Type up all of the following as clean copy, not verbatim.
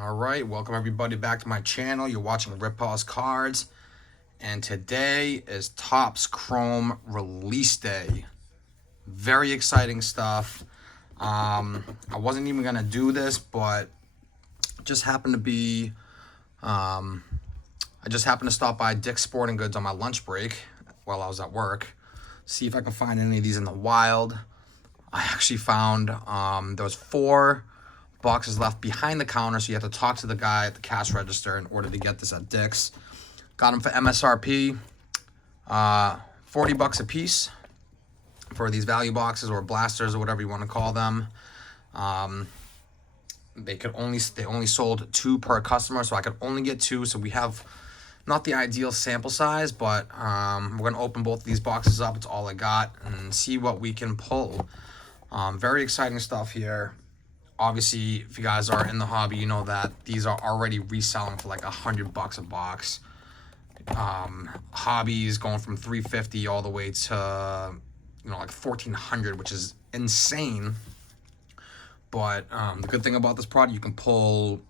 All right, welcome everybody back to my channel. You're watching Ripaw's Cards, and today is TOPPS Chrome release day. Very exciting stuff. I wasn't even gonna do this, but just happened to be, I just happened to stop by Dick's Sporting Goods on my lunch break while I was at work. See if I can find any of these in the wild. I actually found there was 4 boxes left behind the counter, so you have to talk to the guy at the cash register in order to get this at Dick's. Got them for MSRP, 40 bucks a piece for these value boxes or blasters or whatever you want to call them. They only sold 2 per customer, so I could only get 2. So we have not the ideal sample size, but we're gonna open both of these boxes up. It's all I got, and see what we can pull. Very exciting stuff here. Obviously, if you guys are in the hobby, you know that these are already reselling for like $100 a box. Hobbies going from $350 all the way to, like $1,400, which is insane. But the good thing about this product, you can pull,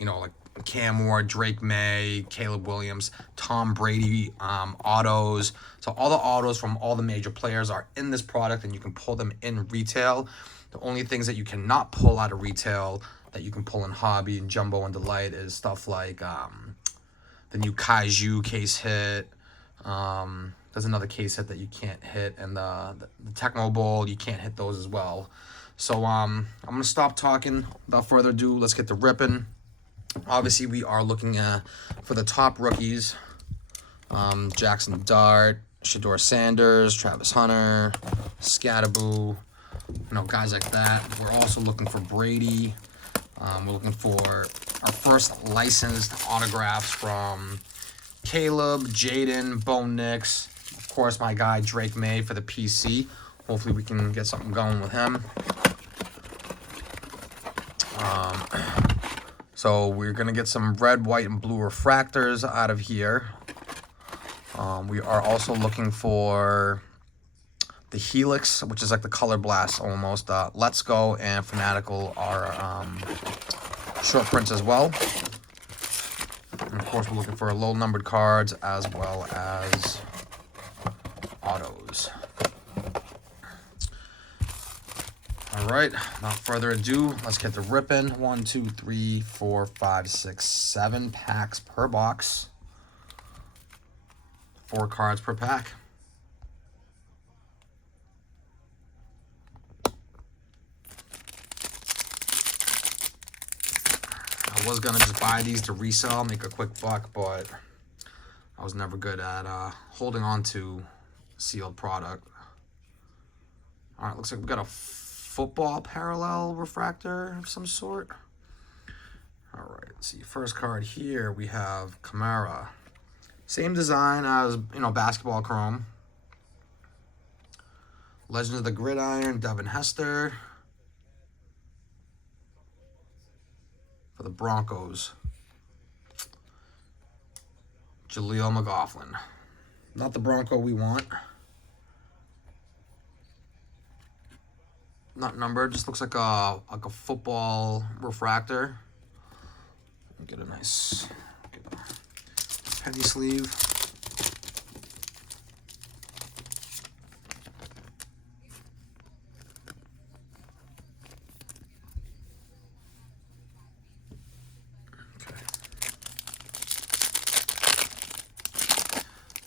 like Cam Ward, Drake May, Caleb Williams, Tom Brady autos. So all the autos from all the major players are in this product, and you can pull them in retail. The only things that you cannot pull out of retail that you can pull in hobby and jumbo and delight is stuff like the new Kaiju case hit. There's another case hit that you can't hit, and the Tecmo Bowl, you can't hit those as well. So I'm gonna stop talking. Without further ado, let's get to ripping. Obviously, we are looking for the top rookies. Jackson Dart, Shedeur Sanders, Travis Hunter, Scatterboo, guys like that. We're also looking for Brady. We're looking for our first licensed autographs from Caleb, Jaden, Bo Nix. Of course, my guy Drake May for the PC. Hopefully we can get something going with him. So we're going to get some red, white, and blue refractors out of here. We are also looking for the Helix, which is like the Color Blast almost. Let's Go and Fanatical are short prints as well. And of course, we're looking for low numbered cards as well as autos. All right, without further ado, let's get to ripping. 1, 2, 3, 4, 5, 6, 7 packs per box. 4 cards per pack. I was gonna just buy these to resell, make a quick buck, but I was never good at holding on to sealed product. All right, looks like we got a football parallel refractor of some sort. All right, let's see. First card here, we have Kamara. Same design as, basketball chrome. Legend of the Gridiron, Devin Hester. For the Broncos, Jaleel McLaughlin. Not the Bronco we want. Not numbered, just looks like a football refractor. Get a nice penny sleeve.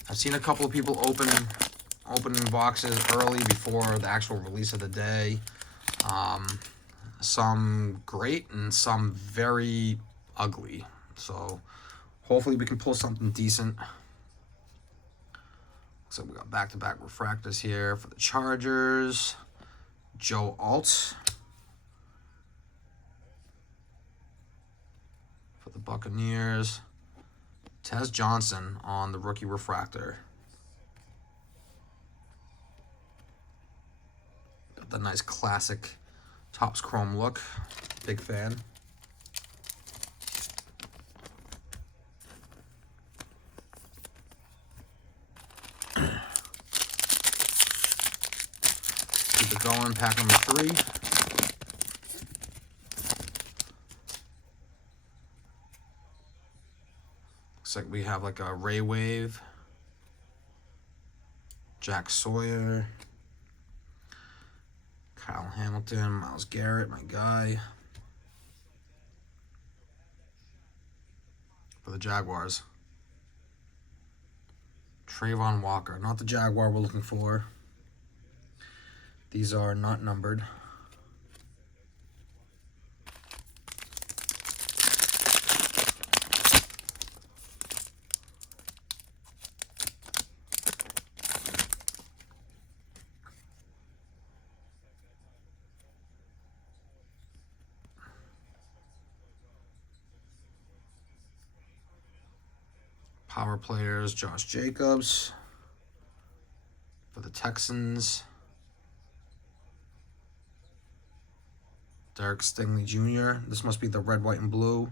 I've seen a couple of people opening boxes early before the actual release of the day. Some great and some very ugly. So hopefully we can pull something decent. So we got back-to-back refractors here for the Chargers. Joe Alt. For the Buccaneers. Tez Johnson on the rookie refractor. Got the nice classic TOPPS Chrome look. Big fan. Keep it going, pack number 3. Looks like we have like a Ray Wave, Jack Sawyer, Kyle Hamilton, Myles Garrett, my guy, for the Jaguars. Trayvon Walker, not the Jaguar we're looking for. These are not numbered. Power players, Josh Jacobs for the Texans. Derek Stingley Jr. This must be the red, white, and blue.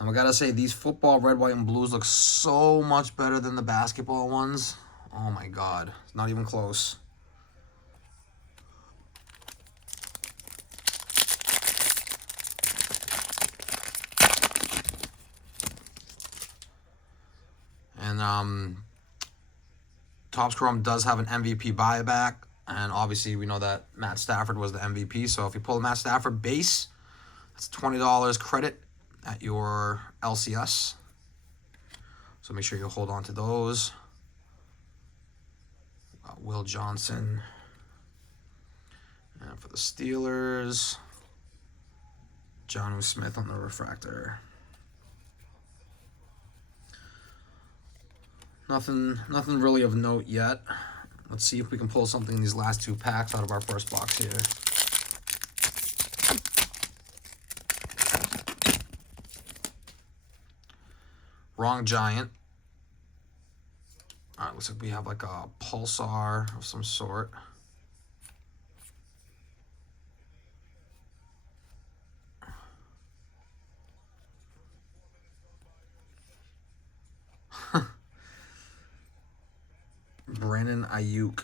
And I gotta say, these football red, white, and blues look so much better than the basketball ones. Oh my God, it's not even close. And Topps Chrome does have an MVP buyback, and obviously we know that Matt Stafford was the MVP. So if you pull a Matt Stafford base, that's $20 credit at your LCS. So make sure you hold on to those. Will Johnson. And for the Steelers, Jonnu Smith on the refractor. Nothing really of note yet. Let's see if we can pull something in these last two packs out of our first box here. Wrong Giant. All right, looks like we have like a Pulsar of some sort. Brandon Ayuk.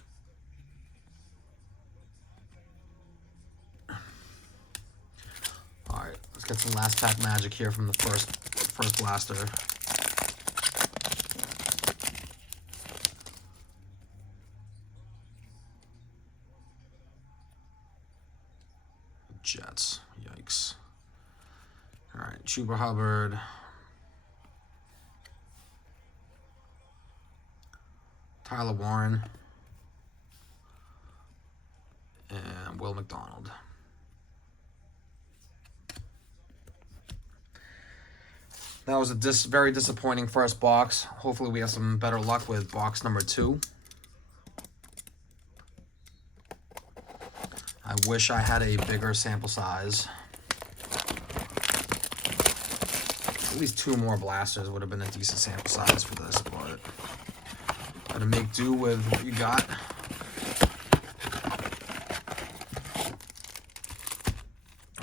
All right, let's get some last pack magic here from the first blaster. Jets. Yikes. All right, Chuba Hubbard. Tyler Warren. And Will McDonald. That was a very disappointing first box. Hopefully we have some better luck with box number 2. I wish I had a bigger sample size. At least 2 more blasters would have been a decent sample size for this, but gotta make do with what you got.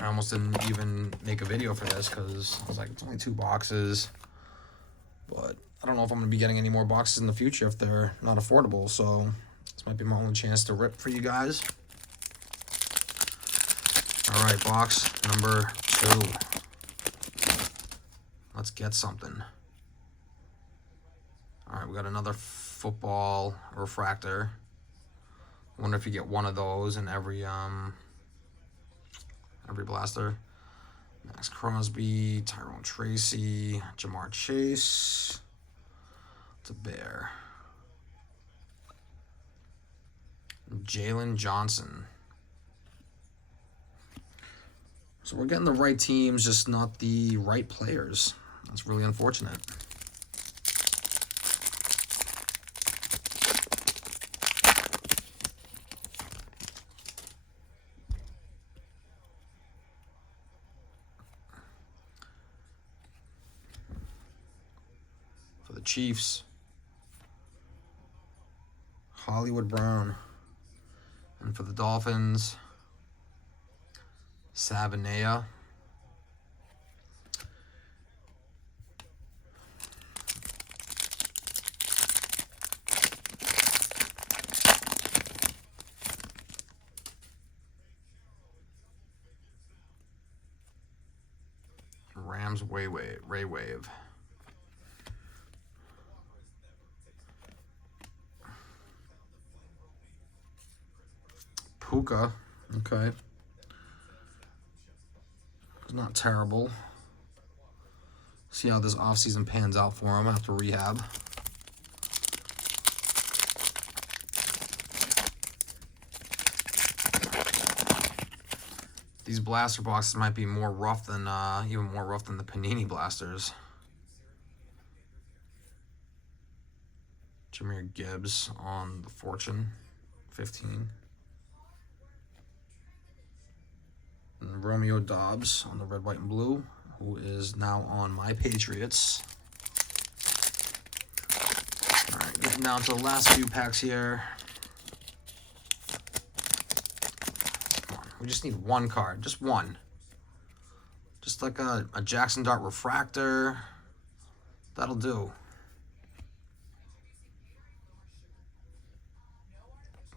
I almost didn't even make a video for this because I was like, it's only 2 boxes. But I don't know if I'm going to be getting any more boxes in the future if they're not affordable. So this might be my only chance to rip for you guys. All right, box number 2. Let's get something. All right, we got another football refractor. I wonder if you get one of those in every blaster. Max Crosby, Tyrone Tracy, Jamar Chase. It's a bear. Jalen Johnson. So we're getting the right teams, just not the right players. That's really unfortunate. For the Chiefs, Hollywood Brown. And for the Dolphins, Savanea. Rams Ray Wave. Puka. Okay. It's not terrible. See how this offseason pans out for him after rehab. These blaster boxes might be more rough than, even more rough than the Panini blasters. Jahmyr Gibbs on the Fortune, 15. And Romeo Doubs on the red, white, and blue, who is now on my Patriots. All right, getting down to the last few packs here. Come on, we just need one card, just one. Just like a Jackson Dart refractor. That'll do.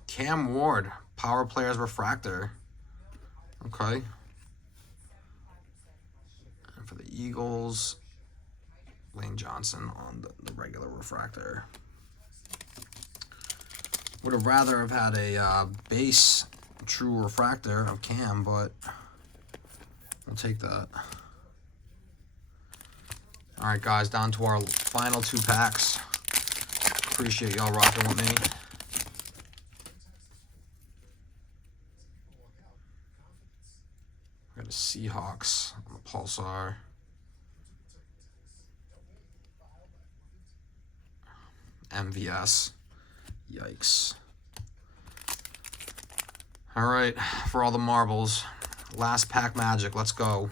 Cam Ward, Power Players refractor. Okay. And for the Eagles, Lane Johnson on the regular refractor. Would have rather have had a base true refractor of Cam, but we'll take that. All right, guys, down to our final 2 packs. Appreciate y'all rocking with me. Got a Seahawks on the Pulsar. MVS. Yikes. All right, for all the marbles. Last pack magic. Let's go.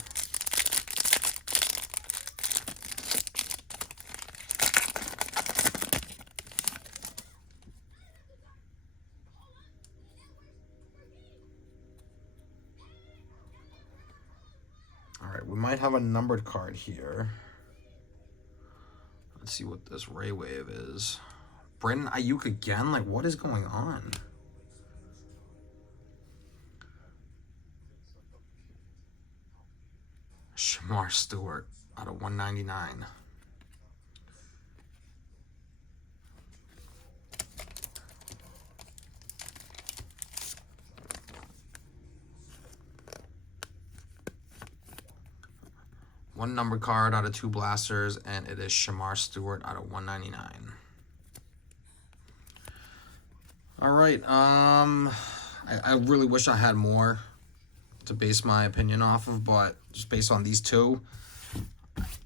We might have a numbered card here. Let's see what this Ray Wave is. Brandon Ayuk again? Like, what is going on? Shamar Stewart out of 199. One number card out of 2 blasters, and it is Shamar Stewart out of 199. All right. I really wish I had more to base my opinion off of, but just based on these 2,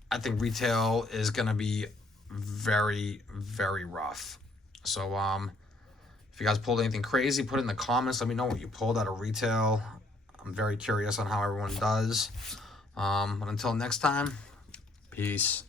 I think retail is gonna be very, very rough. So if you guys pulled anything crazy, put it in the comments. Let me know what you pulled out of retail. I'm very curious on how everyone does. But until next time, peace.